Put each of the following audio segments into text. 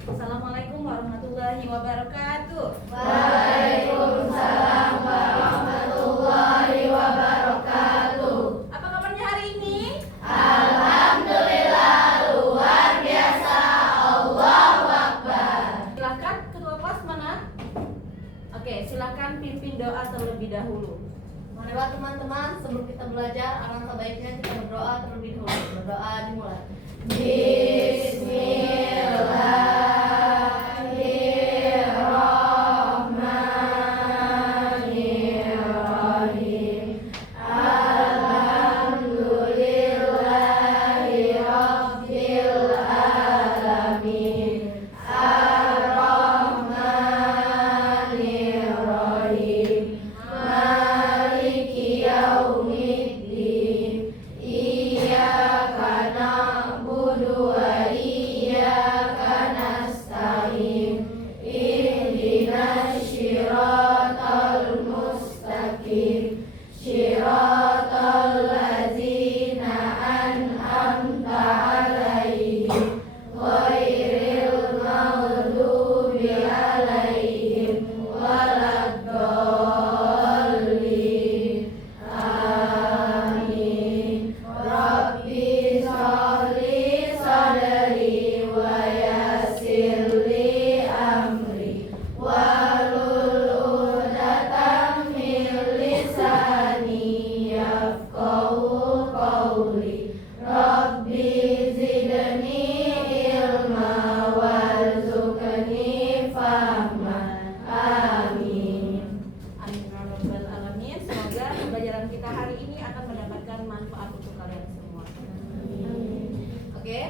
Assalamualaikum warahmatullahi wabarakatuh. Waalaikumsalam warahmatullahi wabarakatuh. Apa kabarnya hari ini? Alhamdulillah luar biasa. Allahu Akbar. Silakan ketua kelas mana? Oke, silakan pimpin doa terlebih dahulu. Marilah teman-teman, sebelum kita belajar, alangkah baiknya kita berdoa terlebih dahulu. Berdoa dimulai. Bismillahirrahmanirrahim. Alhamdulillahi rabbil alamin. Ar-Rahmanirrahim. Maliki yaumiddin. Iyyaka na'budu wa iyyaka nasta'in. Ihdinas siratal mustaqim. Siratal ladzina an'amta 'alaihim ghairil maghdubi 'alaihim waladdallin. Amin. Rabbi sholli sadri wa yassirli amri wahlul 'uqdatam min lisani yafqahu qawli. Rabbi zidni ilma warzuqni fahma. Amin. Amin ya rabbal alamin. Semoga pembelajaran kita hari ini akan mendapatkan manfaat untuk kalian semua. Oke,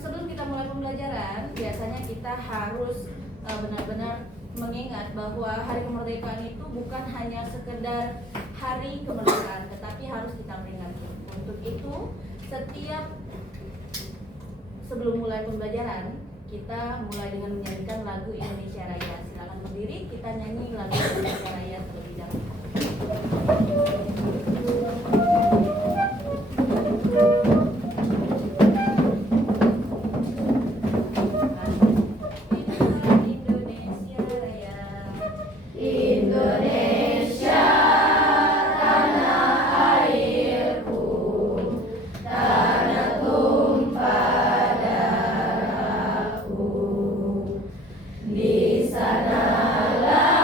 sebelum kita mulai pembelajaran, biasanya kita harus benar-benar mengingat bahwa hari kemerdekaan itu bukan hanya sekedar hari kemerdekaan, tetapi harus kita peringati. Untuk itu, setiap sebelum mulai pembelajaran, kita mulai dengan menyanyikan lagu Indonesia Raya. Silakan berdiri, kita nyanyi lagu Indonesia Raya terlebih dahulu. Indonesia Raya. Indonesia tanah airku, tanah tumpah darahku. Di sanalah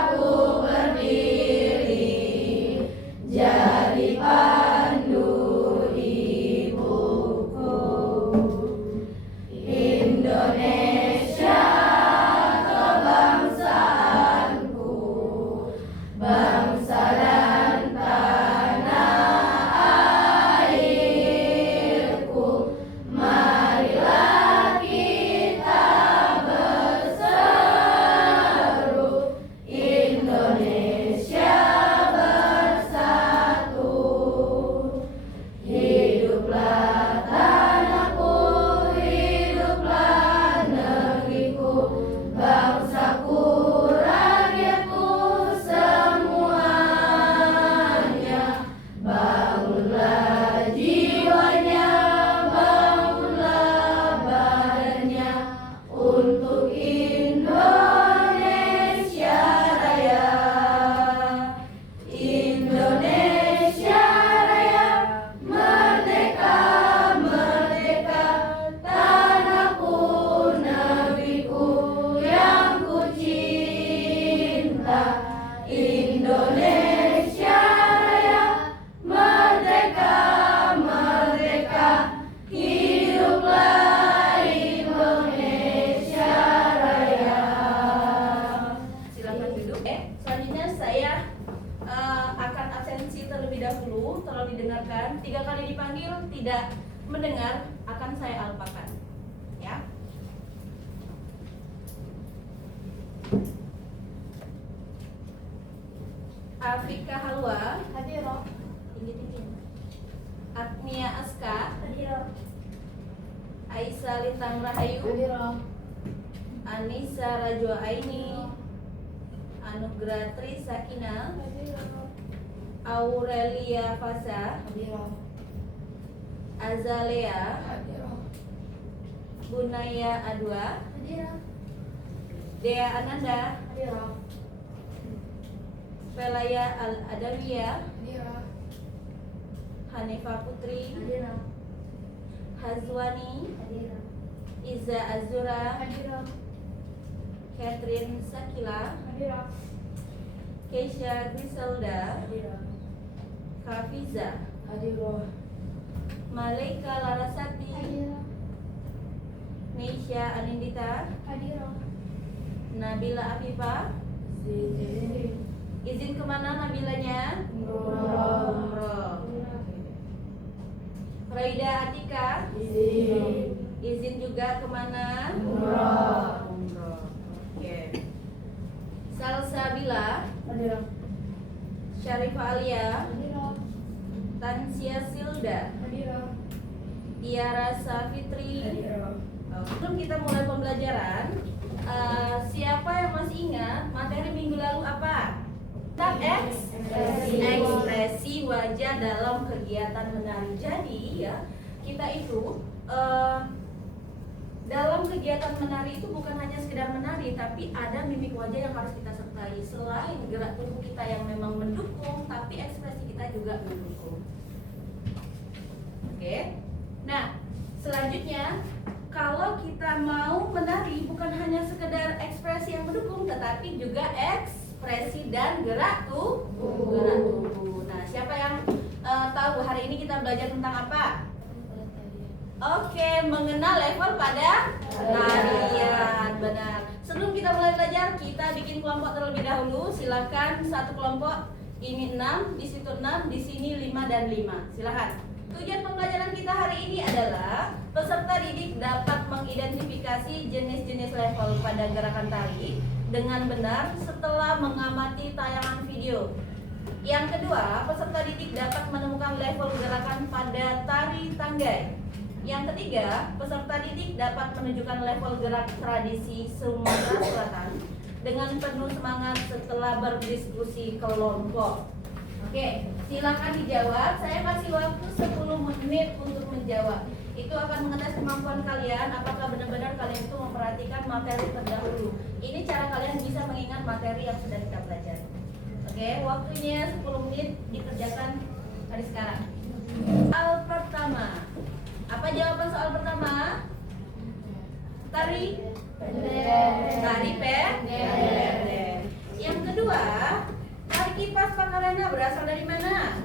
aku berdiri, jadi pandu ibuku. Indonesia kebangsaanku, bangsa dan tanah airku. Marilah kita berseru, Indonesia bersatu. Hiduplah tanahku, hiduplah negeriku, bangsaku, rakyatku semuanya. Bangunlah jiwanya, bangunlah badannya untuk Indonesia Raya. Indonesia Raya, merdeka, merdeka, tanahku, negeriku yang ku cinta. Indonesia Raya, merdeka, merdeka, hiduplah Indonesia Raya. Silakan duduk. Selanjutnya saya akan absensi terlebih dahulu. Tolong didengarkan. 3 kali dipanggil tidak mendengar akan saya alpakan. Ya. Afrika Halwa, Hadiroh. tinggi-tinggi. Agnia Aska, Hadiroh. Aisyah Lintang Rahayu, Hadiroh. Anissa Rajwa Aini, Anugrah Tri Sakina, Hadiroh. Aurelia Fasa, Hadiroh. Azalea, Hadiroh. Bunaya Adwa, Hadirah. Dea Ananda, Hadirah. Pelaya Al-Adawiyah, Hadirah. Hanifa Putri, Hadirah. Hazwani, Hadirah. Iza Azura, Hadirah. Catherine Sakila, Hadirah. Keisha Griselda, Hadirah. Kafiza, Hadirah. Malaika Larasati, Hadirah. Neisha Anindita, Hadirah. Nabila Afifah. Izin kemana Nabilanya? Umroh. Raida Atika, izin juga kemana? Umroh. Oke. Salsabila, Hadirah. Syarifah Alia, Hadirah. Tansia Silda, Hadirah. Tiara Safitri. Hadirah. Sebelum kita mulai pembelajaran, siapa yang masih ingat materi minggu lalu apa? Tentang ekspresi wajah dalam kegiatan menari. Jadi ya, kita itu dalam kegiatan menari itu bukan hanya sekedar menari, tapi ada mimik wajah yang harus kita sertai. Selain gerak tubuh kita yang memang mendukung, tapi ekspresi kita juga mendukung. Oke. Nah, selanjutnya kalau kita mau menari bukan hanya sekedar ekspresi yang mendukung, tetapi juga ekspresi dan gerak tubuh. Nah, siapa yang tahu hari ini kita belajar tentang apa? Oke, mengenal level pada tarian. Benar. Sebelum kita mulai belajar, kita bikin kelompok terlebih dahulu. Silakan satu kelompok. Ini 6, di situ 6, di sini 5 dan 5. Silakan. Tujuan pembelajaran kita hari ini adalah peserta didik dapat mengidentifikasi jenis-jenis level pada gerakan tari dengan benar setelah mengamati tayangan video. Yang kedua, peserta didik dapat menemukan level gerakan pada tari tanggai. Yang ketiga, peserta didik dapat menunjukkan level gerak tradisi Sumatera Selatan dengan penuh semangat setelah berdiskusi kelompok. Oke, silakan dijawab. Saya kasih waktu 10 menit untuk menjawab. Itu akan mengetes kemampuan kalian apakah benar-benar kalian itu memperhatikan materi terdahulu. Ini cara kalian bisa mengingat materi yang sudah kita pelajari. Oke, waktunya 10 menit dikerjakan dari sekarang. Soal pertama. Apa jawaban soal pertama? Tari pendek. Yang kedua, tari kipas Pakarena berasal dari mana?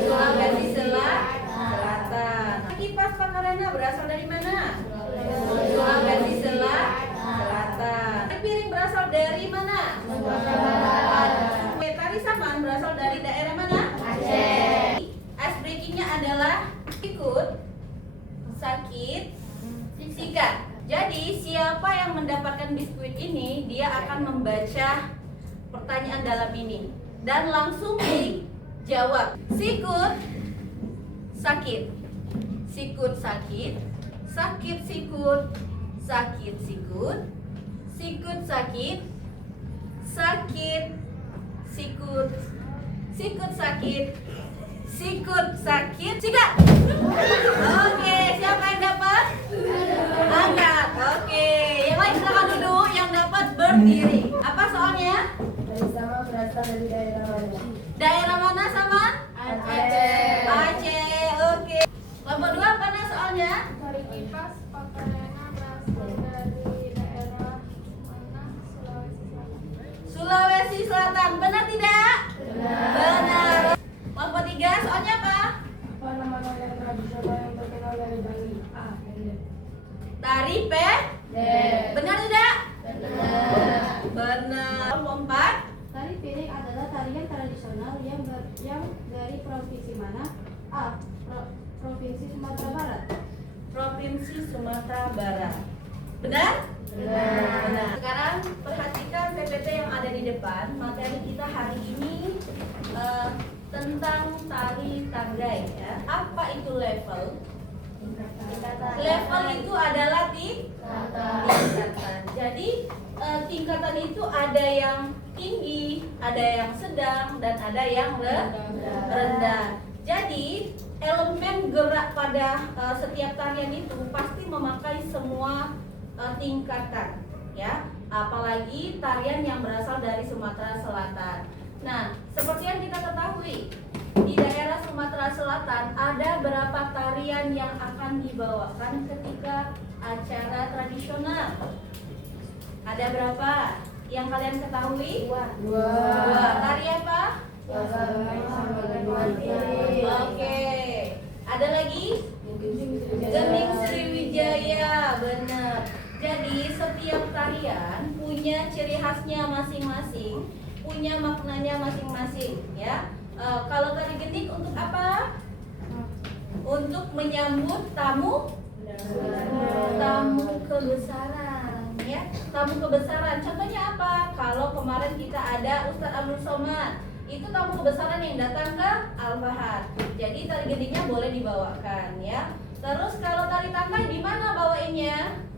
Sulawesi Selatan. Tari kipas Pakarena berasal dari mana? Sulawesi Selatan. Tari piring berasal dari mana? Tari saman berasal dari daerah mana? Aceh. Ice breakingnya adalah ikut, sakit, sikat. Jadi siapa yang mendapatkan biskuit ini, dia akan membaca pertanyaan dalam ini dan langsung dijawab. Sikut, sakit. Sikut, sakit. Sakit, sikut. Sakit, sikut. Sikut, sakit. Sakit, sikut. Sikut, sakit. Sikut, sakit, sikat. Oke, siapa yang dapat? Angkat. Oke, yang lain silakan duduk. Yang dapat berdiri. Apa soalnya? Tari sama berasal dari daerah mana? Daerah mana sama? Aceh. Aceh. Oke. Kelompok 2 apa nah soalnya? Tari kipas Pakarena berasal dari daerah mana? Sulawesi Selatan. Benar tidak? Benar. Kelompok 3 soalnya apa? Apa nama tarian tradisional yang terkenal dari Bali? Tari benar tidak? Benar. Kelompok 4 Tari piring adalah tarian tradisional yang dari provinsi mana? A. Provinsi Sumatera Barat. Provinsi Sumatera Barat. Benar? Benar. Sekarang perhatikan PPT yang ada di depan. Materi kita hari ini tentang tari tanggai ya. Apa itu level? Level itu adalah tingkatan. Jadi tingkatan itu ada yang tinggi, ada yang sedang, dan ada yang rendah. Jadi elemen gerak pada setiap tarian itu pasti memakai semua tingkatan, ya. Apalagi tarian yang berasal dari Sumatera Selatan. Nah, seperti yang kita ketahui, di daerah Sumatera Selatan ada berapa tarian yang akan dibawakan ketika acara tradisional? Ada berapa yang kalian ketahui? Dua. Tari apa? Oke. Ada lagi? Gending Sriwijaya, benar. Jadi setiap tarian punya ciri khasnya masing-masing, punya maknanya masing-masing, ya. Kalau tari gending untuk apa? Untuk menyambut tamu kebesaran, ya. Tamu kebesaran. Contohnya apa? Kalau kemarin kita ada Ustadz Abdul Somad, itu tamu kebesaran yang datang ke Al-Fahad. Jadi tari gendingnya boleh dibawakan, ya. Terus kalau tari tangkai di mana bawainnya?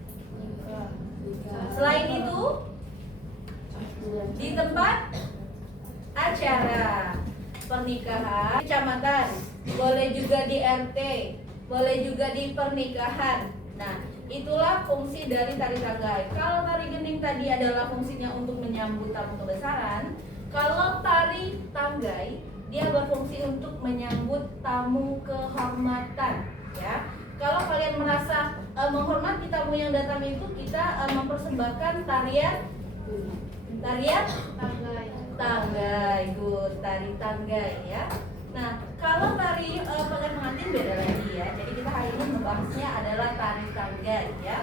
Selain itu di tempat acara pernikahan kecamatan, boleh juga di RT, boleh juga di pernikahan. Nah, itulah fungsi dari tari tanggai. Kalau tari gending tadi adalah fungsinya untuk menyambut tamu kebesaran, kalau tari tanggai dia berfungsi untuk menyambut tamu kehormatan, ya. Kalau kalian merasa menghormati tamu yang datang itu, kita mempersembahkan tarian tanggai, good, tari tanggai, ya. Nah, kalau tari pagar pengantin beda lagi, ya. Jadi kita hari ini membahasnya adalah tari tanggai, ya.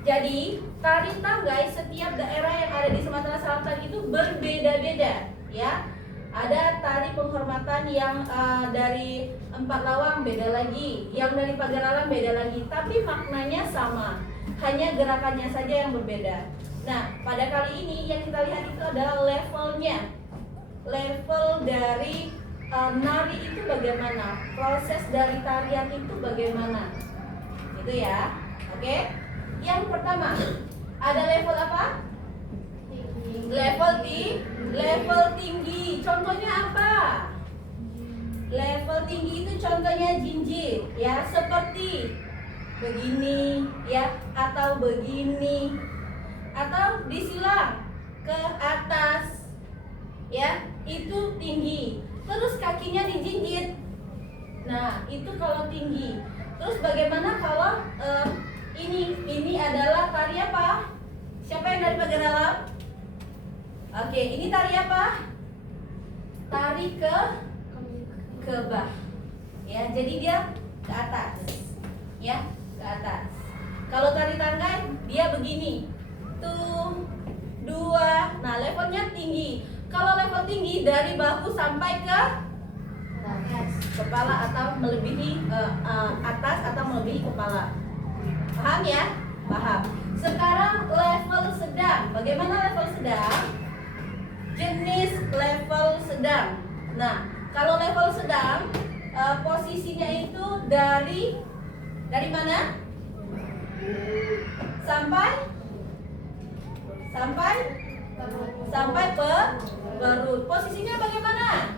Jadi tari tanggai setiap daerah yang ada di Sumatera Selatan itu berbeda-beda, ya. Ada tari penghormatan yang dari Empat Lawang beda lagi, yang dari Pagaralam beda lagi, tapi maknanya sama, hanya gerakannya saja yang berbeda. Nah, pada kali ini yang kita lihat itu adalah levelnya, level dari nari itu bagaimana, proses dari tarian itu bagaimana, gitu ya. Oke, yang pertama ada level apa? Level tinggi. Contohnya apa? Level tinggi itu contohnya jinjit, ya, seperti begini, ya, atau begini, atau disilang ke atas, ya, itu tinggi. Terus kakinya dijinjit. Nah, itu kalau tinggi. Terus bagaimana kalau ini adalah tari apa? Siapa yang dari Pagaralam? Oke, ini tari apa? Tari ke bawah. Ya, jadi dia ke atas. Ya, ke atas. Kalau tari tanggai dia begini. Tuh, dua. Nah, levelnya tinggi. Kalau level tinggi dari bahu sampai ke kepala atau melebihi atas atau melebihi kepala. Paham ya? Paham. Sekarang level sedang. Bagaimana level sedang? Jenis level sedang. Nah, kalau level sedang posisinya itu dari mana? Sampai perut. Posisinya bagaimana?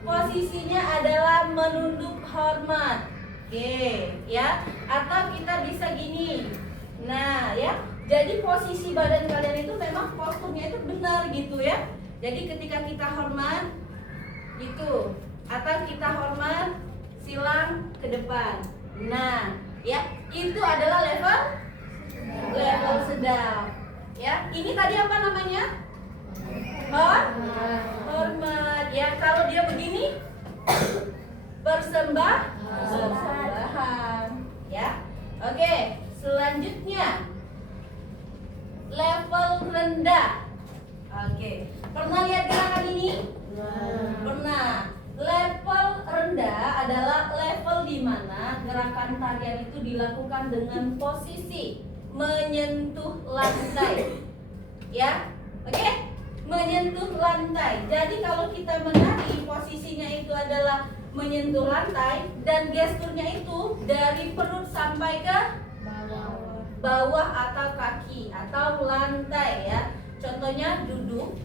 Posisinya adalah menunduk hormat. Oke, ya. Atau kita bisa gini. Nah, ya. Jadi posisi badan kalian itu memang posturnya itu benar gitu ya. Jadi ketika kita hormat gitu, atau kita hormat silang ke depan. Nah, ya, itu adalah level sedang. Ya, ini tadi apa namanya? Hormat. Ya, kalau dia begini persembahan. Ya. Oke, selanjutnya level rendah. Oke. Pernah lihat gerakan ini? Pernah. Level rendah adalah level di mana gerakan tarian itu dilakukan dengan posisi menyentuh lantai. Ya. Oke? Menyentuh lantai. Jadi kalau kita menari posisinya itu adalah menyentuh lantai dan gesturnya itu dari perut sampai ke bawah atau kaki atau lantai ya. Contohnya duduk,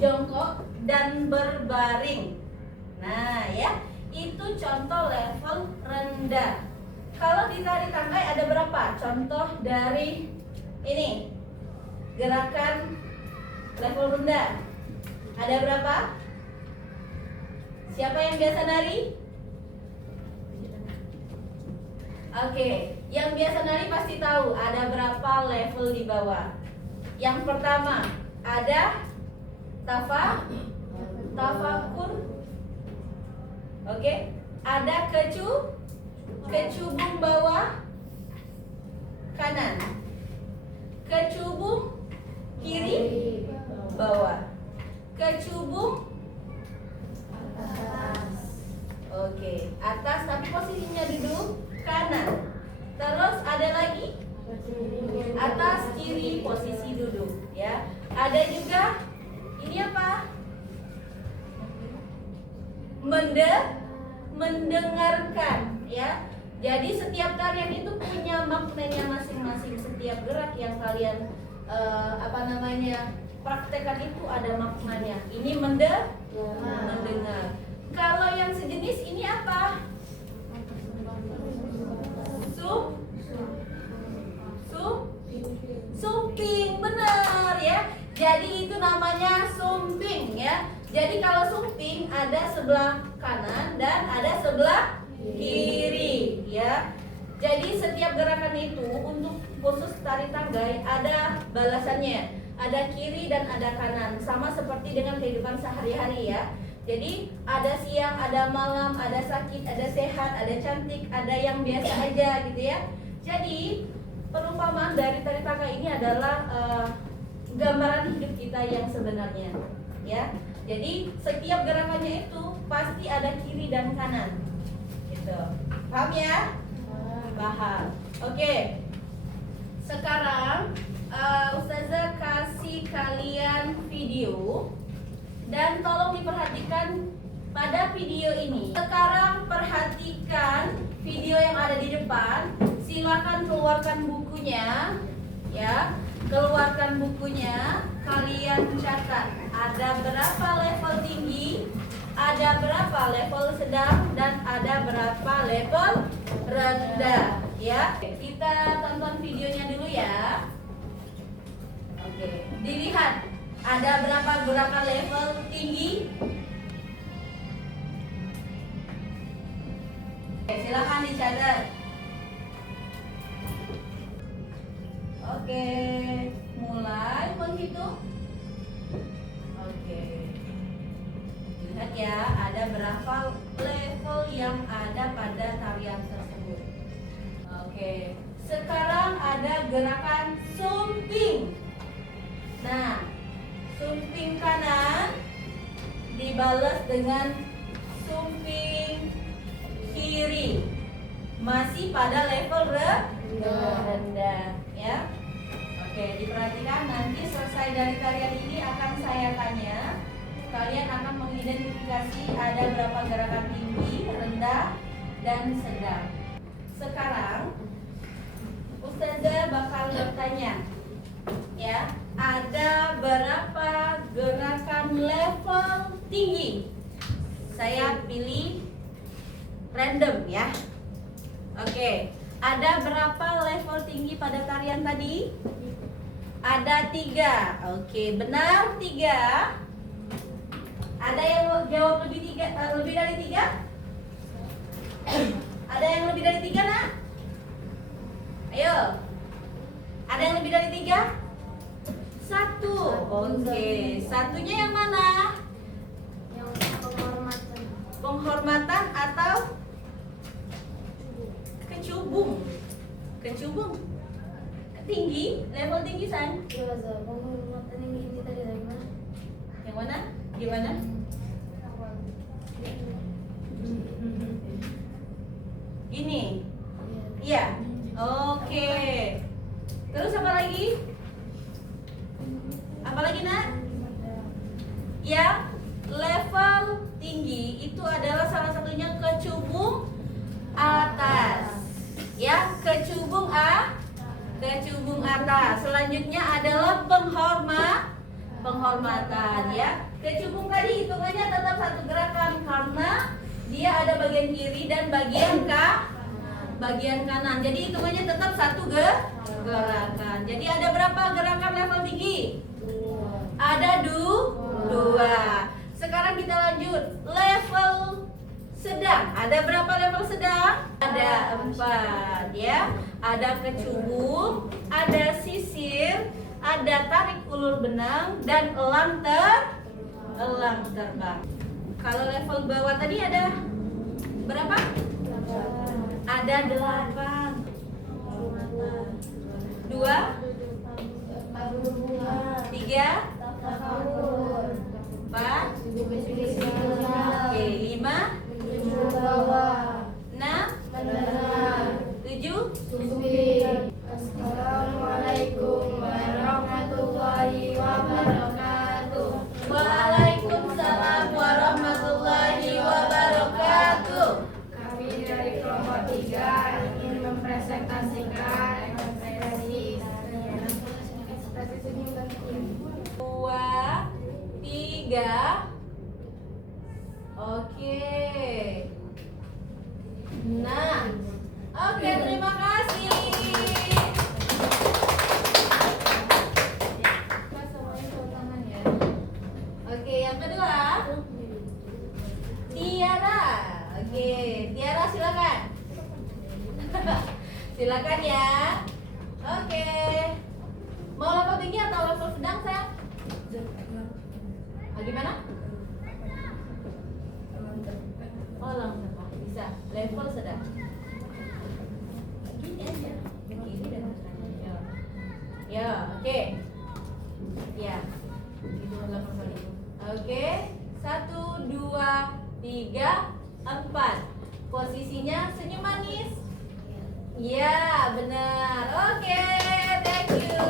jongkok dan berbaring. Nah, ya. itu contoh level rendah. Kalau di tari tangkai ada berapa contoh dari ini gerakan level rendah? Ada berapa? Siapa yang biasa nari? Oke, yang biasa nari pasti tahu ada berapa level di bawah. Yang pertama ada tafakur. Oke, ada kecubung bawah kanan, kecubung kiri bawah, kecubung oke atas tapi posisinya duduk kanan. Terus ada lagi atas kiri posisi duduk ya. Ada juga ini apa? Mendengarkan ya. Jadi setiap tarian itu punya maknanya masing-masing. Setiap gerak yang kalian praktekkan itu ada maknanya. Ini mendengar. Kalau yang sejenis ini apa? Sumping, benar ya. Jadi itu namanya sumping ya. Jadi kalau sumping ada sebelah kanan dan ada sebelah kiri ya. Jadi setiap gerakan itu untuk khusus tari tanggai ada balasannya. Ada kiri dan ada kanan. Sama seperti dengan kehidupan sehari-hari ya. Jadi ada siang, ada malam, ada sakit, ada sehat, ada cantik, ada yang biasa aja gitu ya. Jadi perumpamaan dari tari tangkai ini adalah gambaran hidup kita yang sebenarnya ya. Jadi setiap gerakannya itu pasti ada kiri dan kanan gitu. Paham ya? Paham. Oke. Sekarang Ustazah kasih kalian video dan tolong diperhatikan pada video ini. Sekarang perhatikan video yang ada di depan. Silakan keluarkan bukunya ya. Keluarkan bukunya. Kalian catat ada berapa level tinggi, ada berapa level sedang, dan ada berapa level rendah ya. Kita tonton videonya dulu ya. Oke, dilihat ada berapa gerakan level tinggi. Oke, silakan dicatat. Oke, mulai menghitung. Oke, lihat ya, ada berapa level yang ada pada tarian tersebut. Oke, sekarang ada gerakan sumping. Nah, sumping kanan dibalas dengan sumping kiri. Masih pada level rendah ya. Oke, diperhatikan nanti selesai dari tarian ini akan saya tanya. Kalian akan mengidentifikasi ada berapa gerakan tinggi, rendah, dan sedang. Sekarang Ustazah bakal bertanya ya, ada berapa gerakan level tinggi? Saya pilih random ya. Oke, ada berapa level tinggi pada tarian tadi? Ada 3. Oke, benar 3. Ada yang jawab lebih dari 3? Ada yang lebih dari 3 nak? Ayo. Ada yang lebih dari 3? 1. Oke, satunya yang mana? Yang penghormatan. Penghormatan atau kecubung? Kecubung tinggi, level tinggi San? Iya, penghormatan yang ini tadi dari mana? Yang mana? Gimana? Gini. Iya. Oke. Terus apa lagi? Apa lagi nak? Yang level tinggi itu adalah salah satunya kecubung atas. Ya, kecubung atas. Selanjutnya adalah penghormatan ya. Kecubung tadi hitungannya tetap satu gerakan karena dia ada bagian kiri dan bagian kanan. Jadi hitungannya tetap satu gerakan. Jadi ada berapa gerakan level tinggi? Ada dua. Sekarang kita lanjut level sedang. Ada berapa level sedang? Ada 4 ya. Ada kecubung, ada sisir, ada tarik ulur benang, dan elang terbang. Kalau level bawah tadi ada berapa? Ada 8. 2, 3, 4, oke, 5, 6, 7. Assalamualaikum warahmatullahi wabarakatuh. Waalaikumsalam warahmatullahi wabarakatuh. Kami dari kelompok 3 ingin mempresentasikan ekspresi senyum dan senyum. 2, 3. Oke. Nah, oke, terima kasih. Oke, yang kedua, Tiara. Oke, Tiara silakan. Silakan ya. Oke. Mau level tinggi atau level sedang, sayang? Gimana? Oh, langsung bisa. Level sedang. Gini aja. Begini dan ya. Ya, oke. Ya. Itu level kali. Oke. 1, 2, 3, 4. Posisinya senyum manis. Ya, benar. Oke, thank you.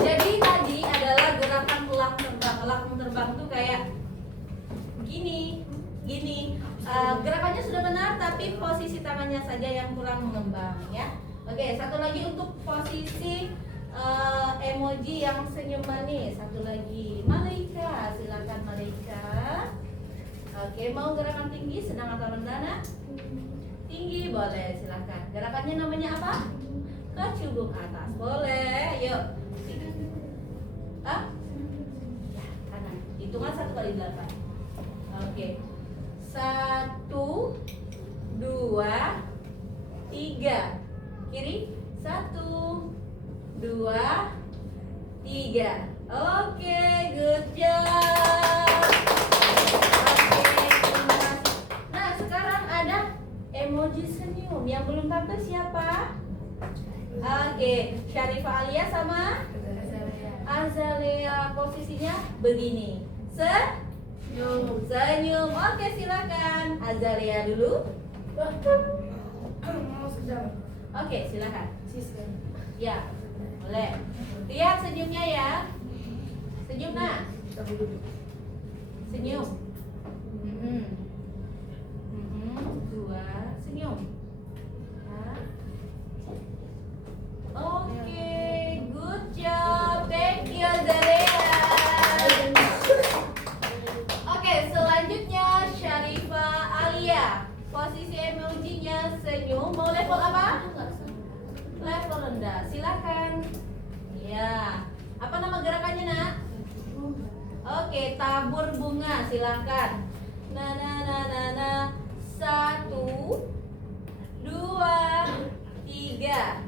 Jadi tadi adalah gerakan elang terbang. Elang terbang tuh kayak gini. Gerakannya sudah benar, tapi posisi tangannya saja yang kurang mengembang ya. Oke, satu lagi untuk posisi emoji yang senyum manis. Satu lagi, Malaika. Silakan Malaika. Oke, mau gerakan tinggi, sedang atau rendah, nak? Tinggi boleh, silakan. Gerakannya namanya apa? Kecubung atas. Boleh, yuk. Ah? Ya, kanan. Hitungan 1 kali 8. Oke. 1, 2, 3. Kiri. 1, 2, 3. Oke, good job. Nah, sekarang ada emoji senyum. Yang belum tampil siapa? Oke, Syarifah Alia sama Azalea. Posisinya begini. Senyum. Oke, silakan. Azalea dulu. Oke, silakan. Ya, boleh. Lihat senyumnya ya. Senyum, nah. Senyum. 2, senyum. Oke, good job. Thank you, Azalea. Oke, selanjutnya Syarifah Alia. Posisi emojinya senyum. Mau level apa? Level rendah. Silakan. Ya. Apa nama gerakannya, nak? Oke, tabur bunga. Silakan. Nah. 1, 2, 3.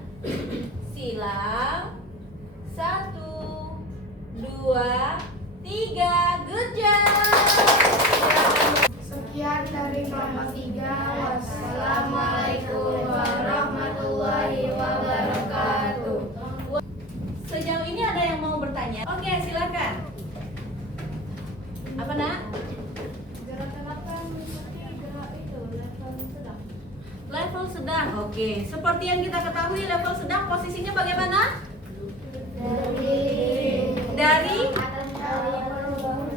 Silang. 1, 2, 3. Good job. Sekian dari kelompok 3. Wassalamualaikum warahmatullahi wabarakatuh. Sejauh ini ada yang mau bertanya? Oke, silakan. Apa, nak? Gerakan apa yang mengikuti gerak itu level sedang? Level sedang. Oke, seperti yang kita ketahui level sedang posisinya bagaimana?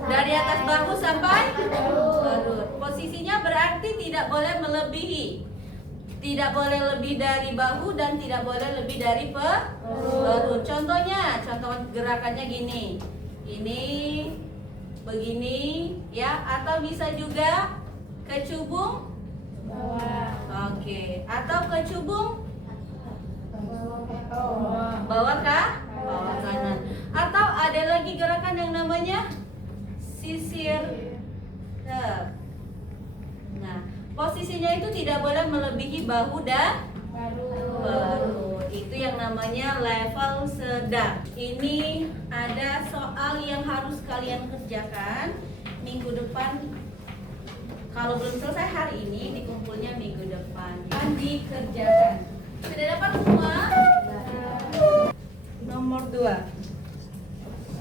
Dari atas bahu sampai perut. Posisinya berarti tidak boleh melebihi. Tidak boleh lebih dari bahu dan tidak boleh lebih dari perut. Contohnya, contoh gerakannya gini. Ini begini ya, atau bisa juga kecubung Bawah. Oke. Atau ke cubung? Bawah. Bawah kah? Bawah kanan. Atau ada lagi gerakan yang namanya sisir kep. Nah, posisinya itu tidak boleh melebihi bahu dan perut. Itu yang namanya level sedang. Ini ada soal yang harus kalian kerjakan minggu depan. Kalau belum selesai hari ini, dikumpulnya minggu depan. Akan dikerjakan. Sudah dapat semua? Nomor 2.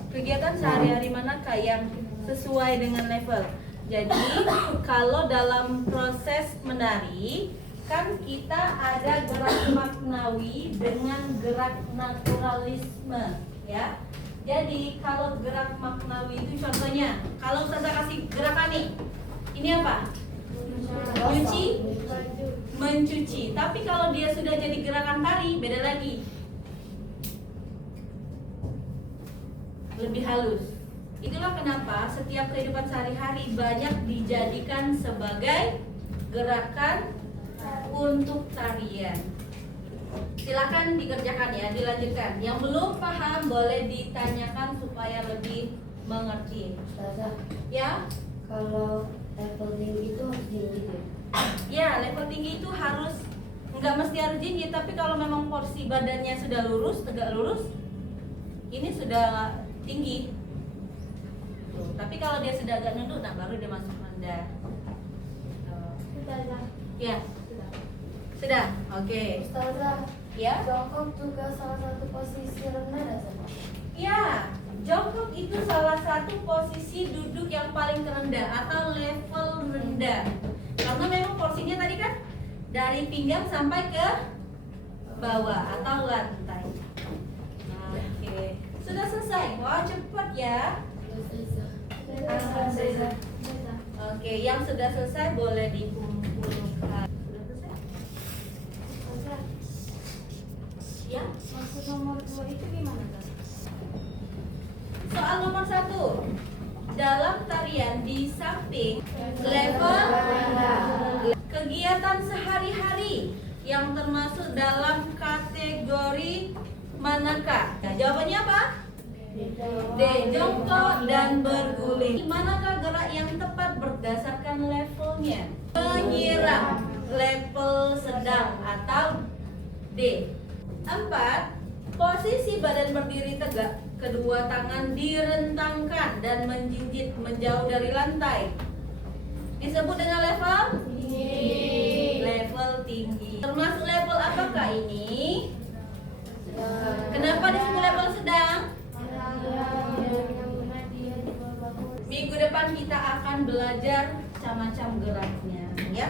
Kegiatan sehari-hari manakah yang sesuai dengan level? Jadi, kalau dalam proses menari, kan kita ada gerak maknawi dengan gerak naturalisme, ya. Jadi, kalau gerak maknawi itu contohnya, kalau Ustazah kasih gerakan nih, ini apa? Nyuci, mencuci. Tapi kalau dia sudah jadi gerakan tari, beda lagi. Lebih halus. Itulah kenapa setiap kehidupan sehari-hari banyak dijadikan sebagai gerakan untuk tarian. Silakan dikerjakan ya, dilanjutkan. Yang belum paham boleh ditanyakan supaya lebih mengerti. Ustazah, Ya? kalau level tinggi itu harus tinggi ya? Ya, level tinggi itu harus nggak mesti harus tinggi, tapi kalau memang porsi badannya sudah lurus, tegak lurus, ini sudah tinggi. Tuh, tapi kalau dia sudah agak nunduk, nah baru dia masuk rendah. Ustazah. Ya, sudah. Oke. Ustazah, Ya, jongkok juga salah satu posisi rendah ya, Ustazah? ya. Jongkok itu salah satu posisi duduk yang paling terendah atau level rendah. Karena memang porsinya tadi kan dari pinggang sampai ke bawah atau lantai. Oke, sudah selesai. Wah, cepat ya. Ustazah. Oke, yang sudah selesai boleh dikumpulkan. Sudah selesai? Ustazah, Ya. maksud nomor 2 itu gimana, Kak? Soal nomor 1. Dalam tarian di samping level kegiatan sehari-hari yang termasuk dalam kategori manakah? Nah, jawabannya apa? D. Jongkok dan berguling. Manakah gerak yang tepat berdasarkan levelnya? Menyiram, level sedang atau D. 4. Posisi badan berdiri tegak, kedua tangan direntangkan dan menjinjit menjauh dari lantai. Disebut dengan level tinggi. Level tinggi. Termasuk level apakah ini? Kenapa disebut level sedang? Minggu depan kita akan belajar macam-macam geraknya, ya.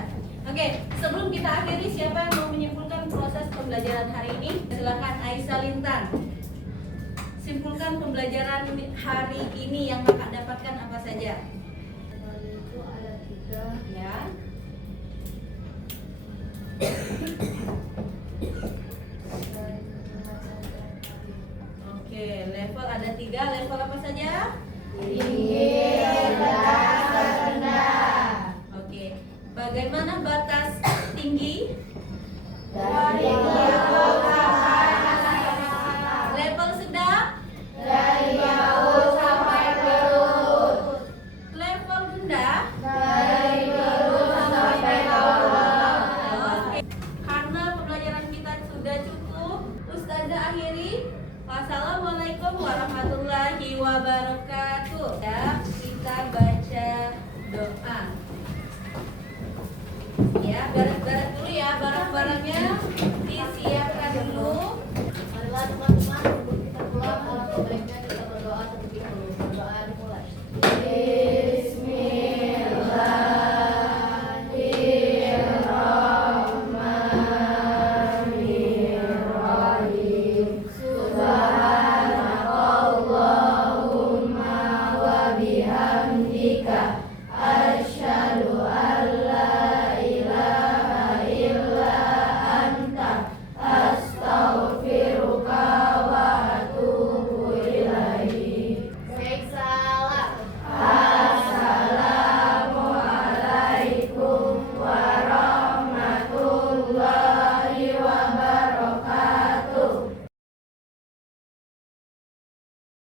Oke, sebelum kita akhiri, siapa yang mau menyimpulkan proses pembelajaran hari ini? Silakan Aisyah Lintan. Simpulkan pembelajaran hari ini yang kakak dapatkan apa saja? Itu ada 3. Ya. Oke, level ada 3. Level apa saja? Tinggi, rendah. Oke, bagaimana batas tinggi? Dari jauh sampai Level sedang? dari jauh sampai perut. Level rendah? Dari perut sampai bawah. Oke. Karena pembelajaran kita sudah cukup, Ustazah akhiri. Wassalamualaikum warahmatullahi wabarakatuh. Ya, kita baca doa. Ya, garis-garis